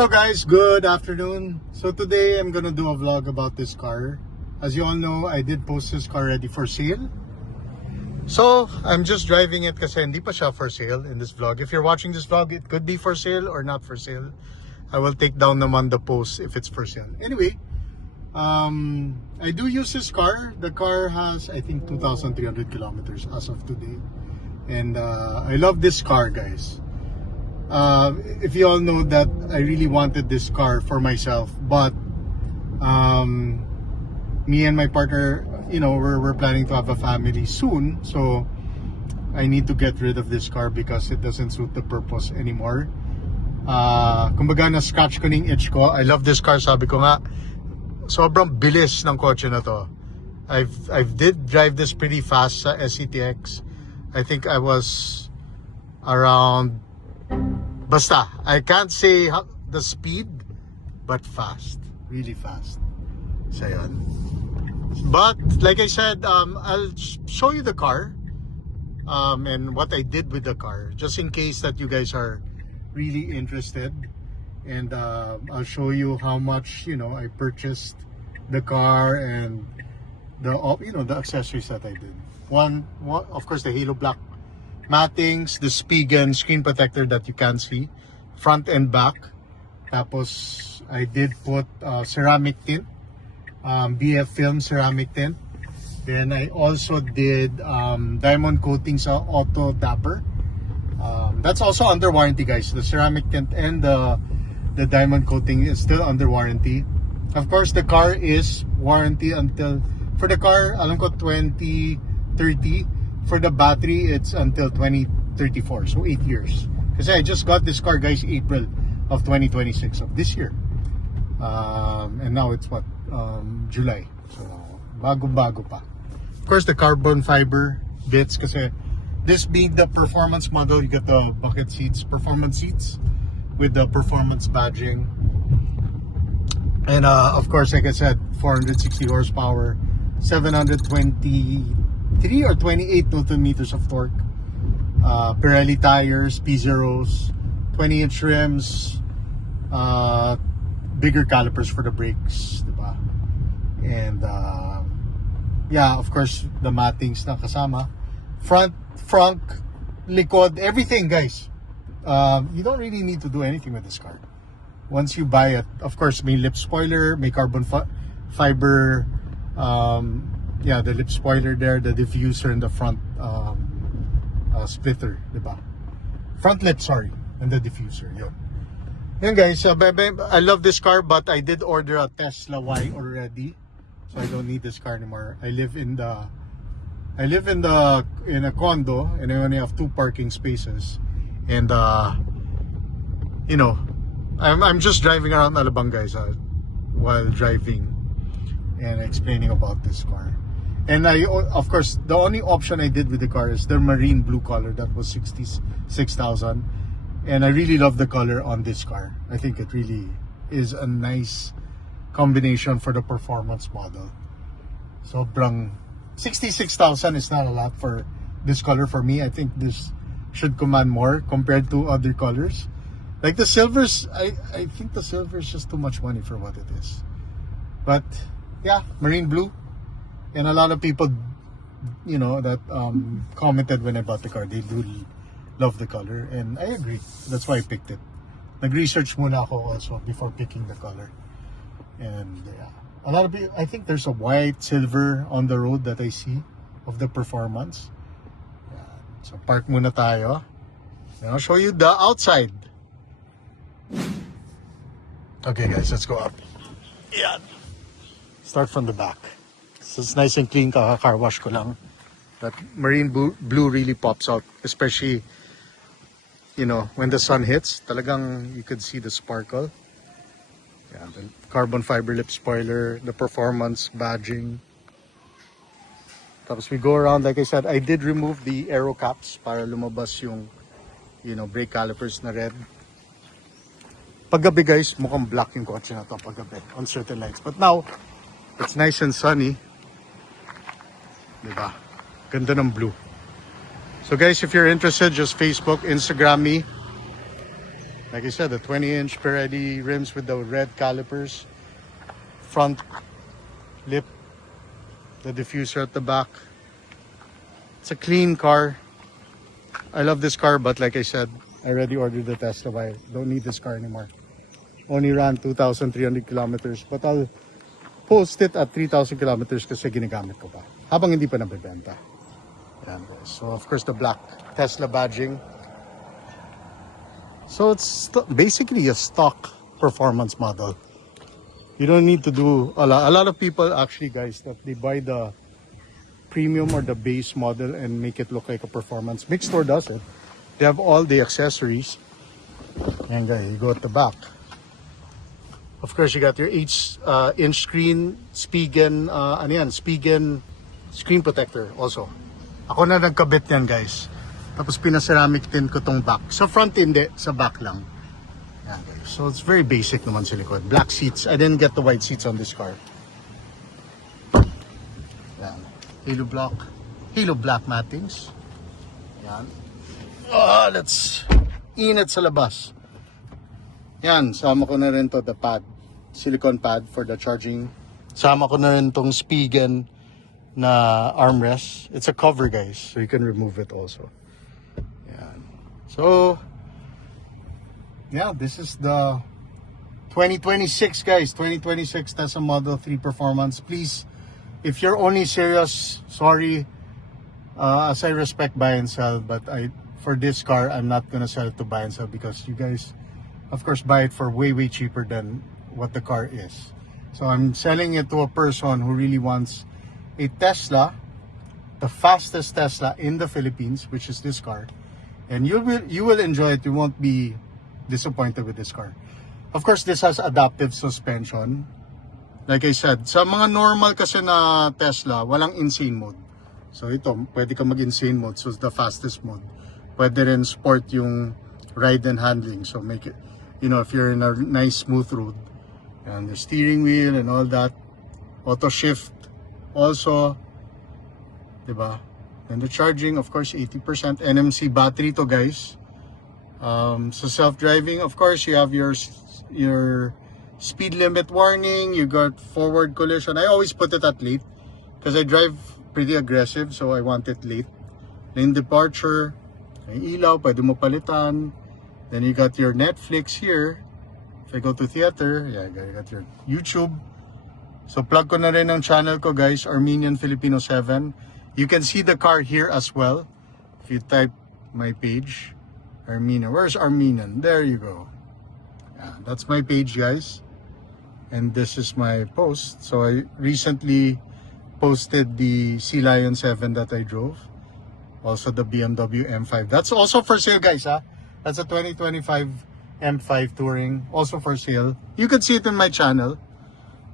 Hello guys, good afternoon. So today I'm gonna do a vlog about this car. As you all know, I did post this car ready for sale. So I'm just driving it kasi hindi pa siya for sale in this vlog. If you're watching this vlog, it could be for sale or not for sale. I will take down naman the post if it's for sale. Anyway, I do use this car. The car has, I think, 2,300 kilometers as of today. And I love this car, guys. If you all know that I really wanted this car for myself, but me and my partner, we're planning to have a family soon, so I need to get rid of this car because it doesn't suit the purpose anymore. Kumbaga na scratch ko ning itch ko. I love this car, sabi ko nga, sobrang bilis ng kotse na to. I've did drive this pretty fast sa SCTX. I think I was around, basta, I can't say the speed, but fast, really fast. So yun. But like I said, I'll show you the car and what I did with the car, just in case that you guys are really interested. And I'll show you how much I purchased the car and the the accessories that I did. One, of course, the Halo Black mattings, the Spigen screen protector that you can see, front and back. Tapos I did put ceramic tint, BF film ceramic tint. Then I also did diamond coating sa Auto Dapper. That's also under warranty, guys. The ceramic tint and the diamond coating is still under warranty. Of course, the car is warranty until, for the car, alam ko 2030. For the battery, it's until 2034, so 8 years. Kasi I just got this car, guys, April of 2026 of this year. And now it's what? July. So, bago-bago pa. Of course, the carbon fiber bits, kasi this being the performance model, you get the bucket seats, performance seats with the performance badging. And of course, like I said, 460 horsepower, 723 or 28 Newton meters of torque. Pirelli tires, P0s, 20-inch rims, bigger calipers for the brakes, diba? And yeah, of course, the mattings na kasama. Front, likod, everything, guys. You don't really need to do anything with this car. Once you buy it, of course, may lip spoiler, may carbon fiber, yeah, the lip spoiler there, the diffuser in the front splitter, diba? Front lip, sorry, and the diffuser, yun. Yun, guys, I love this car, but I did order a Tesla Y already, so I don't need this car anymore. I live in a condo, and I only have 2 parking spaces, and I'm just driving around Alabang, guys, while driving and explaining about this car. And of course, the only option I did with the car is the marine blue color. That was 66,000, and I really love the color on this car. I think it really is a nice combination for the performance model. Sobrang 66,000 is not a lot for this color for me. I think this should command more compared to other colors. Like the silvers, I think the silver is just too much money for what it is. But yeah, marine blue. And a lot of people, that commented when I bought the car, they do love the color. And I agree. That's why I picked it. Nag-research muna ako also before picking the color. And yeah, a lot of people, I think there's a white, silver on the road that I see of the performance. Yeah. So park muna tayo. And I'll show you the outside. Okay, guys, let's go up. Yeah. Start from the back. So it's nice and clean, kaka-car wash ko lang. That marine blue really pops out, especially, when the sun hits, talagang you could see the sparkle. Yeah, the carbon fiber lip spoiler, the performance badging. Tapos we go around, like I said, I did remove the aero caps para lumabas yung, brake calipers na red. Paggabi, guys, mukhang black yung kotse na to paggabi on certain lights. But now, it's nice and sunny. Diba? Ganda ng blue. So guys, if you're interested, just Facebook, Instagram me. Like I said, the 20-inch Pirelli rims with the red calipers, front lip, the diffuser at the back. It's a clean car. I love this car, but like I said, I already ordered the Tesla. I don't need this car anymore. Only ran 2,300 kilometers, but I'll post it at 3,000 kilometers kasi ginagamit ko pa habang hindi pa nabibenta. Yan guys. So of course the black Tesla badging. So it's basically a stock performance model. You don't need to do a lot of people actually, guys, that they buy the premium or the base model and make it look like a performance. Big Store does it. They have all the accessories. And guys, you go at the back. Of course, you got your 8-inch screen, Spigen, Spigen screen protector also. Ako na nagkabit yan, guys. Tapos pinaceramic tin ko tong back. Sa front hindi, sa back lang. Yan, guys. So it's very basic naman sa likod. Black seats. I didn't get the white seats on this car. Yan. Halo black mattings. Yan. Let's init sa labas. Yan, sama ko na rin to the pad, silicone pad for the charging. Sama ko na rin tong Spigen na armrest. It's a cover, guys, so you can remove it also. Yan. So, yeah, this is the 2026, guys. 2026 Tesla Model 3 Performance. Please, if you're only serious, sorry, as I respect buy and sell, but for this car, I'm not gonna sell it to buy and sell because you guys, of course, buy it for way cheaper than what the car is. So I'm selling it to a person who really wants a Tesla, the fastest Tesla in the Philippines, which is this car, and you will enjoy it. You won't be disappointed with this car. Of course, this has adaptive suspension. Like I said, sa mga normal kasi na Tesla, walang insane mode. So ito, pwede ka mag-insane mode. So it's the fastest mode. Pwede rin sport yung ride and handling. So make it, if you're in a nice smooth road, and the steering wheel and all that, auto shift also, diba? And the charging, of course, 80% NMC battery to, guys. So self-driving, of course, you have your speed limit warning, you got forward collision. I always put it at late because I drive pretty aggressive, so I want it late. Lane departure, may ilaw, pwede mo palitan. Then you got your Netflix here. If I go to theater, yeah, you got your YouTube. So plug ko na rin ang channel ko, guys, Armenian Filipino 7. You can see the car here as well. If you type my page, Armenian. Where's Armenian? There you go. Yeah, that's my page, guys. And this is my post. So I recently posted the Sea Lion 7 that I drove. Also the BMW M5. That's also for sale, guys, ha? That's a 2025 M5 Touring, also for sale. You could see it in my channel.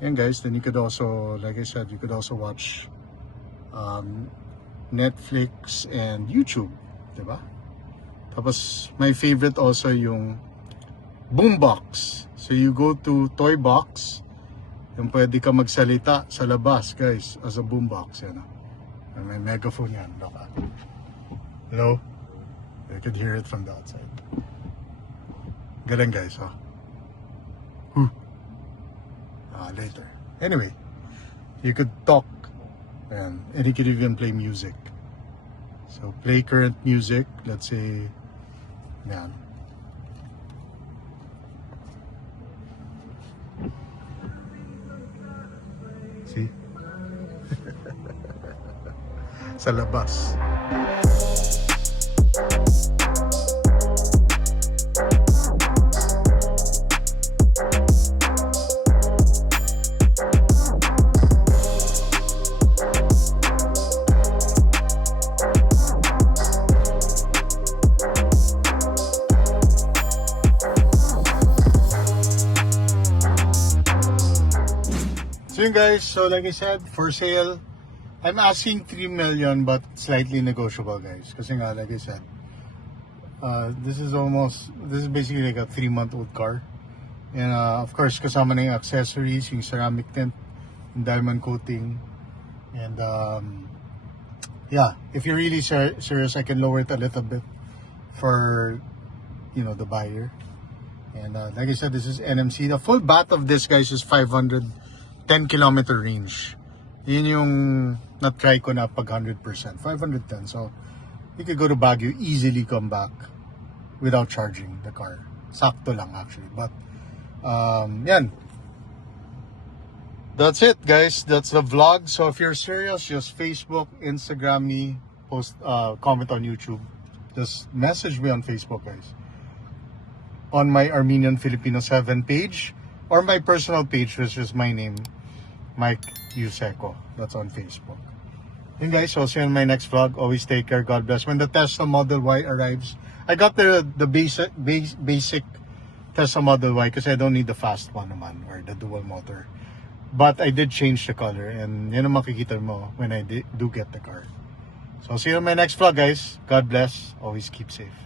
And guys, then you could also, like I said, you could also watch Netflix and YouTube, diba? Tapos, my favorite also yung Boombox. So you go to Toy Box, yung pwede ka magsalita sa labas, guys, as a boombox. Yan, may megaphone yan. Loka. Hello? You could hear it from the outside. Galing, guys, huh? Later. Anyway, you could talk and you could even play music. So play current music, let's say, yan. See? Sa labas. So yun, guys, so like I said, for sale, I'm asking 3 million but slightly negotiable, guys. Kasi nga, like I said, this is basically like a 3-month-old car. And of course, kasama na yung accessories, yung ceramic tint, yung diamond coating. And yeah, if you're really serious, I can lower it a little bit for, the buyer. And like I said, this is NMC. The full bat of this, guys, is 510 kilometer range. Yun yung na-try ko na pag 100%. 510. So, you could go to Baguio, easily come back without charging the car. Sakto lang actually. But, yan. That's it, guys. That's the vlog. So if you're serious, just Facebook, Instagram me, post, comment on YouTube. Just message me on Facebook, guys. On my Armenian Filipino 7 page, or my personal page, which is my name, Mike Yuseco. That's on Facebook. And guys, I'll see you in my next vlog. Always take care. God bless. When the Tesla Model Y arrives, I got the basic Tesla Model Y because I don't need the fast one naman, or the dual motor. But I did change the color, and yun ang makikita mo when I do get the car. So see you in my next vlog, guys. God bless. Always keep safe.